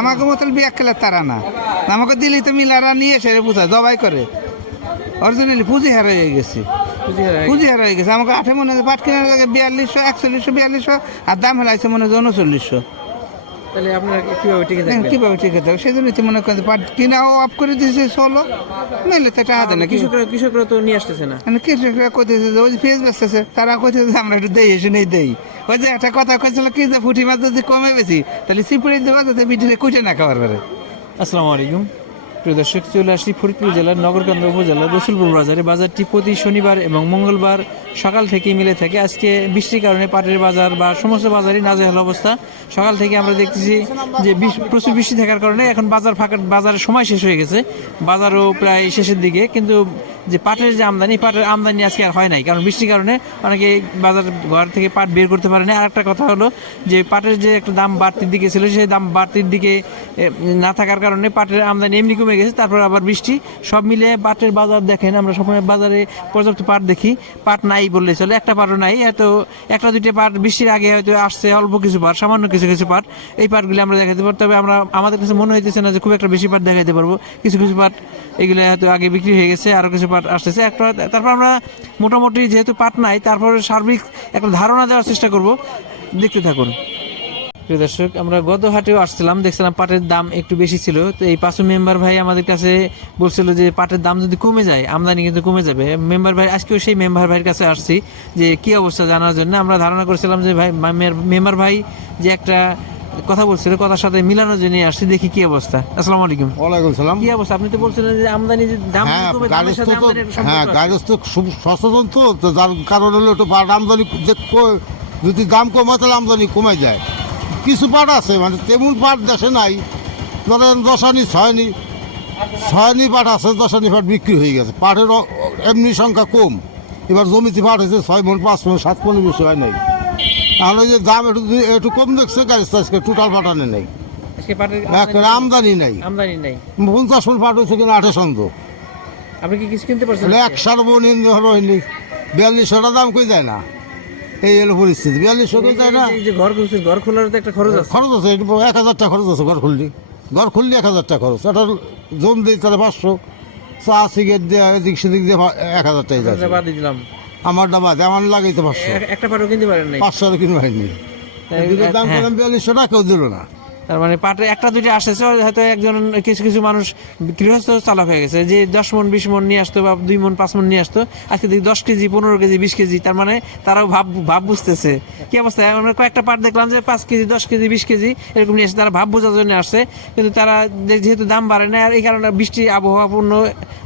আমাকে মতন বিয়া খেলে তারা না। আমাকে দিলেই তো মিলারা নিয়ে এসে বুঝা জবাই করে। অরিজিনালি পুঁজি হারা হয়ে গেছে। পুঁজি হারা হয়ে গেছে। আমাকে আঠে মনে হয় পাট কেনার লাগে বিয়াল্লিশশো একচল্লিশশো বিয়াল্লিশশো আর দাম হেলাইছে মনে হয় উনচল্লিশশো। তাহলে আপনারা কীভাবে টিকে থাকবেন? কীভাবে ঠিক আছে সেই জন্য তো মনে করেন পাট কিনাও অফ করে দিয়েছে ষোলো মেলে তো টাকা দেয় না। কৃষকরা কৃষকরা তো নিয়ে আসতেছে না। মানে কৃষকরা কইতেছে যে ওই যে পেঁয়াজ বেচতেছে তারা কইতেছে যে আমরা একটু দেই এসে নেই দেই। ওই যে একটা কথা কইছিল কি যে ফুটি মাছ যদি কমে বেশি তাহলে সিপুরে দেওয়া যাতে বিটিরে কুটে না খাবার পারে। আসসালামু আলাইকুম। প্রিয় দর্শক, চলে আসছি ফরিদপুর জেলার নগরকান্দা উপজেলার রসুলপুর বাজারে। বাজারটি প্রতি শনিবার এবং মঙ্গলবার সকাল থেকে মিলে থাকে। আজকে বৃষ্টির কারণে পাটের বাজার বা সমস্ত বাজারই নাজেহাল অবস্থা। সকাল থেকে আমরা দেখতেছি যে প্রচুর বৃষ্টি থাকার কারণে এখন বাজার ফাঁকা বাজারের সময় শেষ হয়ে গেছে। বাজারও প্রায় শেষের দিকে, কিন্তু যে পাটের যে আমদানি, পাটের আমদানি আজকে আর হয় নাই। কারণ বৃষ্টির কারণে অনেকে বাজার ঘর থেকে পাট বের করতে পারে না। আর একটা কথা হলো যে পাটের যে একটা দাম বাড়তির দিকে ছিল, সেই দাম বাড়তির দিকে না থাকার কারণে পাটের আমদানি এমনি কমে গেছে। তারপর আবার বৃষ্টি। সব মিলে পাটের বাজার দেখেন, আমরা সবসময় বাজারে পর্যাপ্ত পাট দেখি। পাট নাই বললে চলে, একটা পাটও নাই। হয়তো একটা দুইটা পাট বৃষ্টির আগে হয়তো আসছে অল্প কিছু পাট, সামান্য কিছু কিছু পাট। এই পাটগুলি আমরা দেখাতে পারব। তবে আমরা, আমাদের কাছে মনে হইতেছে না যে খুব একটা বেশি পাট দেখাতে পারব। কিছু কিছু পাট এগুলো হয়তো আগে বিক্রি হয়ে গেছে আরও কিছু পাট আসতেছে। একটা, তারপর আমরা মোটামুটি যেহেতু পাট নাই, তারপরে সার্বিক একটা ধারণা দেওয়ার চেষ্টা করব। দেখতে থাকুন। প্রিয় দর্শক, আমরা গত হাটেও আসছিলাম, দেখছিলাম পাটের দাম একটু বেশি ছিল। তো এই পাঁচশো মেম্বার ভাই আমাদের কাছে বলছিল যে পাটের দাম যদি কমে যায়, আমদানি কিন্তু কমে যাবে। মেম্বার ভাই, আজকেও সেই মেম্বার ভাইয়ের কাছে আসছি যে কি অবস্থা জানার জন্য আমরা ধারণা করেছিলাম যে ভাই মেম্বার ভাই যে একটা কথা বলছিল কথার সাথে মিলানোর জন্য আসছি দেখি কি অবস্থা। আসসালামু আলাইকুম। ওয়ালাইকুম সালাম। কি অবস্থা? আপনি তো বলছিলেন যে আমদানি যে দাম হ্যাঁ কমে, দামের সাথে সম্পর্ক হ্যাঁ। গাড়স্থ খুব সচেতন তো তো যার কারণে হলো একটু পাট আমদানি যে যদি দাম কমায় তাহলে আমদানি কমে যায়। কিছু পাট আছে মানে তেমন পাট দেশে নাই। ধরেন দশানি ছয়নি ছয়নি পাট আছে দশানি পাট বিক্রি হয়ে গেছে। পাটের এমনি সংখ্যা কম। এবার জমিতে পাট হয়েছে ছয় মন পাঁচ মন সাত মন বেশি হয় নাই। তাহলে যে দাম একটু একটু কম দেখছে গাড়ি আজকে টোটাল পাটানে নেই আমদানি নাই। আমদানি নাই। পঞ্চাশ মন পাট হয়েছে কিনা আঠে সন্দেহ আপনি কি কিছু কিনতে পারছেন এক সার বোন হলো হইনি বিয়াল্লিশশো দাম কই যায় না? এই হলো পরিস্থিতি। বিয়াল্লিশশো কই যায় না? যে ঘর খুলছেন ঘর খোলার তো একটা খরচ আছে। খরচ আছে একটু এক হাজার টাকা খরচ আছে ঘর খুললি। ঘর খুললি এক হাজার টাকা খরচ। এটা জম দিই তাহলে পাঁচশো। চা সিগারেট দিয়ে এদিক সেদিক দিয়ে এক হাজার টাকা যাচ্ছে দিয়ে দিলাম। আমার দাবা আমার লাগাইতে পারছ একটা পাটও কিনতে পারেন নাই? পাঁচশো কিনতে দুটোর দাম হ্যাঁ। করলাম বিয়াল্লিশশো টাকা কেউ দিল না। তার মানে পাটে একটা, দুইটা আসতেছে হয়তো একজন কিছু কিছু মানুষ গৃহস্থ চালাক হয়ে গেছে। যে দশ মন, বিশ মন নিয়ে আসতো বা দুই মন, পাঁচ মন নিয়ে আসতো, আজকে দেখি দশ কেজি, পনেরো কেজি, বিশ কেজি, তার মানে তারাও ভাব ভাব বুঝতেছে। কি অবস্থা? আমরা কয়েকটা পাট দেখলাম যে পাঁচ কেজি, দশ কেজি, বিশ কেজি এরকম নিয়ে আসছে তারা ভাব বোঝার জন্য আসছে। কিন্তু তারা যেহেতু দাম বাড়ে না, আর এই কারণে বৃষ্টি আবহাওয়াপূর্ণ,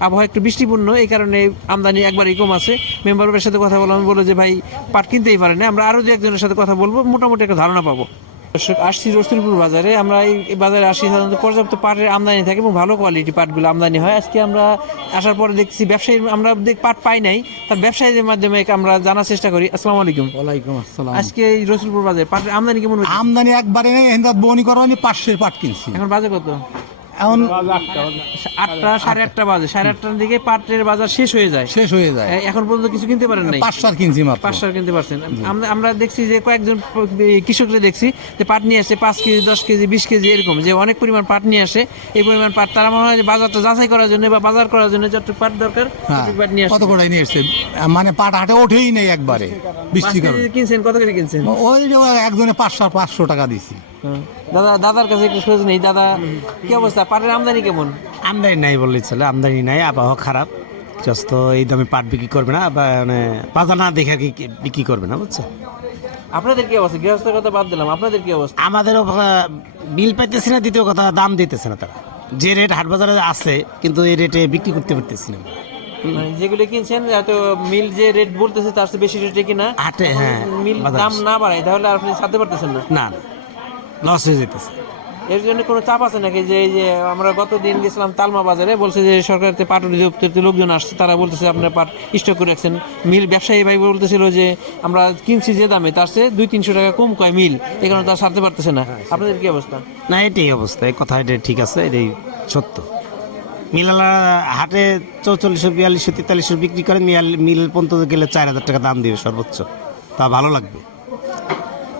আবহাওয়া একটু বৃষ্টিপূর্ণ, এই কারণে আমদানি একবারই কম আছে। মেম্বারের সাথে কথা বললাম, বলল যে ভাই, পাট কিনতেই পারে না, আমরা আরও দু একজনের সাথে কথা বলব, মোটামুটি একটা ধারণা পাবো। দর্শক আসছি রসুলপুর বাজারে। আমরা এই বাজারে আসি সাধারণত পর্যাপ্ত পাটের আমদানি থাকে এবং ভালো কোয়ালিটি পাটগুলো আমদানি হয়। আজকে আমরা আসার পরে দেখছি ব্যবসায়ী আমরা দেখ পাট পাই নাই তার ব্যবসায়ীদের মাধ্যমে আমরা জানার চেষ্টা করি। আসসালামু আলাইকুম। ওয়ালাইকুম আসসালাম। আজকে এই রসুলপুর বাজারে পাটের আমদানি কেমন আমদানি একবারে নেই বনি করা হয়নি পাঁচশের পাট কিনছি। এখন বাজে কত? এখন আটটা সাড়ে আটটা বাজে। সাড়ে আটটার দিকে পাটের বাজার শেষ হয়ে যায়। শেষ হয়ে যায়। এখন পর্যন্ত কিছু কিনতে পারেন নাই? পাঁচশার কিনছি মাত্র। কিনতে পারছেন। আমরা আমরা দেখছি যে কয়েকজন কৃষকরা দেখছি যে পাট নিয়ে আসে পাঁচ কেজি দশ কেজি বিশ কেজি এরকম। যে অনেক পরিমাণ পাট নিয়ে আসে। এই পরিমাণ পাট তারা মনে হয় যে বাজারটা যাচাই করার জন্য বা বাজার করার জন্য যতটুকু পাট দরকার হ্যাঁ। পাট নিয়ে আসে। কত করে নিয়ে এসছে? মানে পাট হাটে ওঠেই নেই একবারে। পাঁচ বৃষ্টি কারণে। কেজি কিনছেন কত করে কিনছেন? ওই একজনে পাঁচশো পাঁচশো টাকা দিছি। দাদা দাদার কাছে একটু খোঁজ নেই। দাদা কি অবস্থা? পাটের আমদানি কেমন? আমদানি নাই বললেই চলে আমদানি নাই আবহাওয়া খারাপ। জাস্ট এই দামে পাট বিক্রি করবে না বা মানে বাজার না দেখে কি বিক্রি করবে না বুঝছ? আপনাদের কি অবস্থা? গৃহস্থের কথা বাদ দিলাম। আপনাদের কি অবস্থা? আমাদেরও বিল পাইতেছি না দ্বিতীয় কথা দাম দিতেছে না তারা। যে রেট হাট বাজারে আছে কিন্তু এই রেটে বিক্রি করতে পারতেছি না। মানে যেগুলো কিনছেন হয়তো মিল যে রেট বলতেছে তার চেয়ে বেশি রেটে কিনা? হাটে, হ্যাঁ, মিল দাম না বাড়ায় তাহলে আপনি ছাড়তে পারতেছেন না না। লস হয়ে যেতেছে এর জন্য কোনো চাপ আছে নাকি? যে এই যে আমরা গত দিন গেছিলাম তালমা বাজারে বলছে যে সরকার থেকে পাট অধিদপ্তর লোকজন আসছে তারা বলতেছে আপনার পাট স্টক করে রাখছেন। মিল ব্যবসায়ী ভাই বলতেছিল যে আমরা কিনছি যে দামে তার চেয়ে দুই তিনশো টাকা কম কয় মিল। এই কারণে তারা ছাড়তে পারতেছে না। আপনাদের কি অবস্থা? না এটাই অবস্থা। এই কথা এটা ঠিক আছে এটাই সত্য। মিলালা হাটে চৌচল্লিশশো বিয়াল্লিশশো তেতাল্লিশশো বিক্রি করে মিল মিল পর্যন্ত গেলে চার হাজার টাকা দাম দিবে সর্বোচ্চ। তা ভালো লাগবে।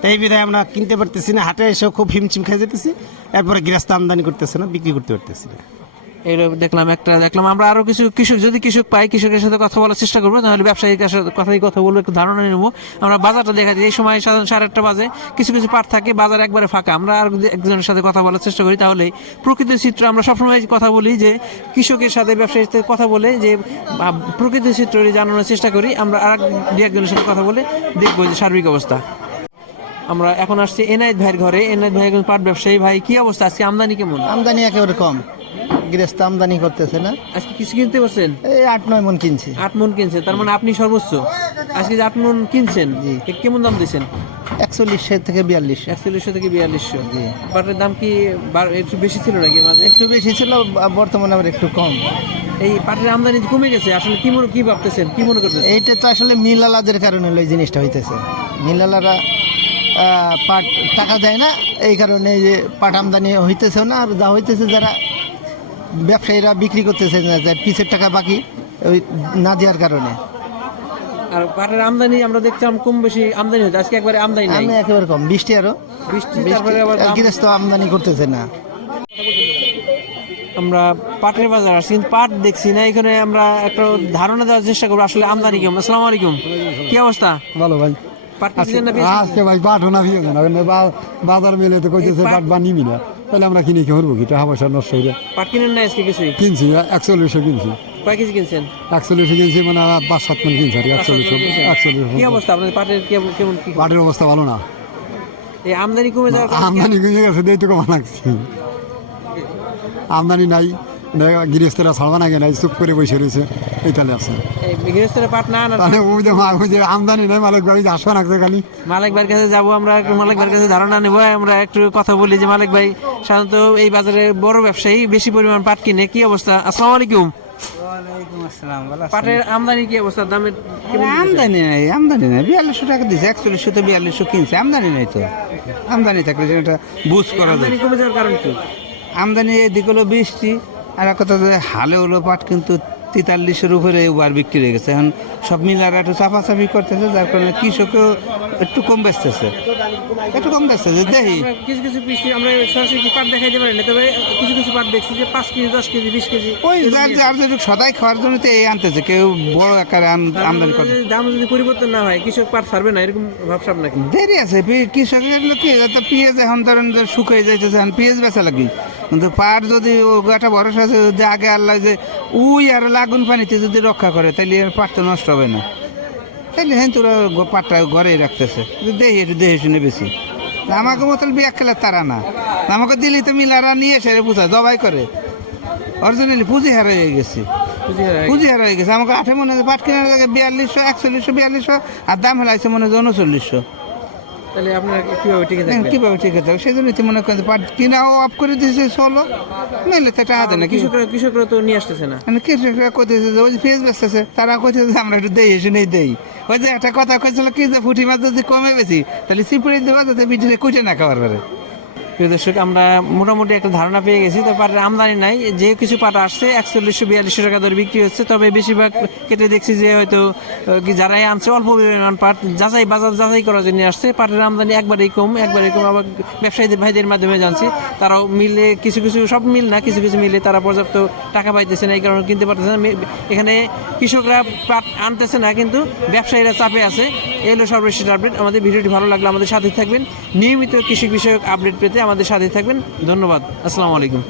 তাই বিধায় আমরা কিনতে পারতেছি না, হাটে এসেও খুব হিমচিম খেয়ে যেতেছি। এরপরে গৃহস্থ আমদানি করতেছে না, বিক্রি করতে পারতেছি না। এইরকম দেখলাম, একটা দেখলাম। আমরা আরও কিছু কৃষক যদি কৃষক পাই, কৃষকের সাথে কথা বলার চেষ্টা করব, তাহলে ব্যবসায়ীর সাথে কথাই কথা বলব, একটু ধারণা নেব। আমরা বাজারটা দেখা দিই। এই সময় সাধারণ সাড়ে আটটা বাজে, কিছু কিছু পাট থাকে, বাজার একবারে ফাঁকা। আমরা আর একজনের সাথে কথা বলার চেষ্টা করি, তাহলে প্রকৃত চিত্র আমরা সবসময় কথা বলি যে, কৃষকের সাথে ব্যবসায়ীর সাথে কথা বলে যে প্রকৃত চিত্র জানানোর চেষ্টা করি। আমরা আর দু একজনের সাথে কথা বলে দেখব যে সার্বিক অবস্থা। আমরা এখন আসছি এনআইত ভাইয়ের ঘরে। এনআইত ভাই একজন পাট ব্যবসায়ী ভাই কি অবস্থা? আজকে আমদানি কেমন? আমদানি একেবারে কম। গৃহস্থ আমদানি করতেছে না। আজকে কিছু কিনতে পারছেন এই আট নয় মন কিনছি। আট মন কিনছেন তার মানে আপনি সর্বোচ্চ। আজকে যে আট মন কিনছেন জি। কেমন দাম দিচ্ছেন? একচল্লিশশো থেকে বিয়াল্লিশশো। একচল্লিশশো থেকে বিয়াল্লিশশো। পাটের দাম কি একটু বেশি ছিল নাকি মাঝে? একটু বেশি ছিল বর্তমানে আবার একটু কম। এই পাটের আমদানি কমে গেছে আসলে কি মনে কি ভাবতেছেন? কি মনে করতেছেন? এইটা তো আসলে মিলালাদের কারণে এই জিনিসটা হইতেছে। মিলালারা পাট টাকা দেয় না। এই কারণে যে পাট আমদানি হইতেছে না আর যা হইতেছে যারা ব্যবসায়ীরা বিক্রি করতেছে না যার পিছের টাকা বাকি ওই না দেওয়ার কারণে। আর পাটের আমদানি আমরা দেখছিলাম কম বেশি আমদানি হচ্ছে আজকে একবারে আমদানি নাই। আমি একেবারে কম বৃষ্টি আরও। বৃষ্টি তারপরে আবার গৃহস্থ আমদানি করতেছে না। আমরা পাটের বাজার আসছি কিন্তু পাট দেখছি না এখানে আমরা একটা ধারণা দেওয়ার চেষ্টা করব আসলে আমদানি কেমন? আসসালামু আলাইকুম। কি অবস্থা? ভালো ভাই। আজকে ভাই পাঠও না ভিও না বা- বাজার মেলে তো কইতেছে পাট- পাট বা নিবি না। তাহলে আমরা কিনে কি করব কি? টাকা পয়সা নষ্ট হয়ে পাট কিনেন না আজকে কিনছি একচল্লিশশো কিনছি। কয় কেজি কিনছেন? একচল্লিশশো কিনছি মানে পাঁচ সাত মন কিনছি আর কি, একচল্লিশশো কি অবস্থা? আপনাদের পাটের কেমন কেমন কি পাটের অবস্থা ভালো না। এই আমদানি কমে যাওয়ার আমদানি কমে গেছে দিয়ে তো কমা লাগছে। আমদানি নাই। গৃহস্থরা ছাড়বা না নাই চুপ করে বসে রয়েছে। এই আছে। পাট না আনার তাহলে ওই যে ওই যে আমদানি নাই মালিক আসবা লাগছে খালি। মালিক ভাইয়ের কাছে যাব আমরা একটু মালিক ভাইয়ের কাছে ধারণা নেব আমরা একটু কথা বলি যে মালিক ভাই সাধারণত এই বাজারে বড় ব্যবসায়ী বেশি পরিমাণ পাট কিনে কি অবস্থা? আসসালামু আলাইকুম। পাটের আমদানি কি অবস্থা? দামের আমদানি নাই আমদানি নাই। বিয়াল্লিশশো টাকা দিছে একচল্লিশশো তো বিয়াল্লিশশো কিনছে আমদানি নাই তো। আমদানি থাকলে বুঝ করা যায়। আমদানি কমে যাওয়ার কারণ কি? আমদানি এদিক হলো বৃষ্টি আর এক কথা হালে হলো পাট কিন্তু তেতাল্লিশের উপরে এবার বিক্রি হয়ে গেছে। এখন সব মিলার একটু চাপাচাপি করতেছে, যার কারণে কৃষকও একটু কম বেচতেছে। একটু কম বেচতেছে দেখি। কিছু কিছু বৃষ্টি আমরা সরাসরি কি পাট দেখাইতে পারি? না তবে কিছু কিছু পাট দেখছি যে পাঁচ কেজি দশ কেজি বিশ কেজি। ওই যার যার যদি সদাই খাওয়ার জন্য তো এই আনতেছে কেউ বড় আকারে আম- আমদানি করে দাম যদি পরিবর্তন না হয় কৃষক পাট ছাড়বে না এরকম ভাবসাব নাকি? দেরি আছে কৃষকের লোক কি যাতে পেঁয়াজ এখন ধরেন যে শুকিয়ে যাইতেছে এখন পেঁয়াজ বেচা লাগবে। কিন্তু পাট যদি ও একটা ভরসা আছে যে আগে আল্লাহ যে উই আর লাগুন পানিতে যদি রক্ষা করে তাহলে পাট তো নষ্ট হবে না। তাহলে হ্যাঁ তোরা পাটটা ঘরেই রাখতেছে। দেখি একটু দেখে শুনে বেশি। আমাকে মতন বিয়া খেলে তারা না। আমাকে দিলি তো মিলারা নিয়ে এসে বুঝা জবাই করে। অরিজিনালি পুঁজি হারা হয়ে গেছে। পুঁজি হারা হয়ে গেছে। আমাকে আঠে মনে হয় পাট কেনার জায়গায় বিয়াল্লিশশো একচল্লিশশো বিয়াল্লিশশো আর দাম হলাইছে মনে হয় উনচল্লিশশো তাহলে আপনারা কীভাবে টিকে দেখেন থাকবেন? কীভাবে ঠিক আছে সেই জন্যই তো মনে করেন পাট কিনাও অফ করে দিয়েছে ষোলো। মেলে তো টাকা দেয় না কৃষকরা কৃষকরা তো নিয়ে আসতেছে না। মানে কৃষকরা কইতেছে যে ওই পেঁয়াজ বেচতেছে তারা কইতেছে যে আমরা একটু দেই এসে নেই দেই। ওই যে একটা কথা কইছিল, কি যে ফুটি মাছ যদি কমে বেশি, তাহলে সিপুরি দেওয়া যাতে বিটিরে কুটে না খাবার পারে। দর্শক, আমরা মোটামুটি একটা ধারণা পেয়ে গেছি, তো আমদানি নাই। যে কিছু পাট আসছে, একচল্লিশশো বিয়াল্লিশশো টাকা দরে বিক্রি হচ্ছে, তবে বেশিরভাগ ক্ষেত্রে দেখছি যে হয়তো যারাই আনছে, অল্প পরিমাণ পাট যাচাই, বাজার যাচাই করার জন্য আসছে। পাটের আমদানি একবারেই কম একবারেই কম। আবার ব্যবসায়ীদের, ভাইদের মাধ্যমে জানছি, তারাও মিলে কিছু কিছু, সব মিল না, কিছু কিছু মিলে তারা পর্যাপ্ত টাকা পাইতেছে না, এই কারণে কিনতে পারতেছে না। এখানে কৃষকরা পাট আনতেছে না, কিন্তু ব্যবসায়ীরা চাপে আছে। এই হলো সর্বশেষ আপডেট আমাদের ভিডিওটি ভালো লাগলে আমাদের সাথে থাকবেন। নিয়মিত কৃষি বিষয়ক আপডেট পেতে আমাদের সাথে থাকবেন। ধন্যবাদ। আসসালামু আলাইকুম।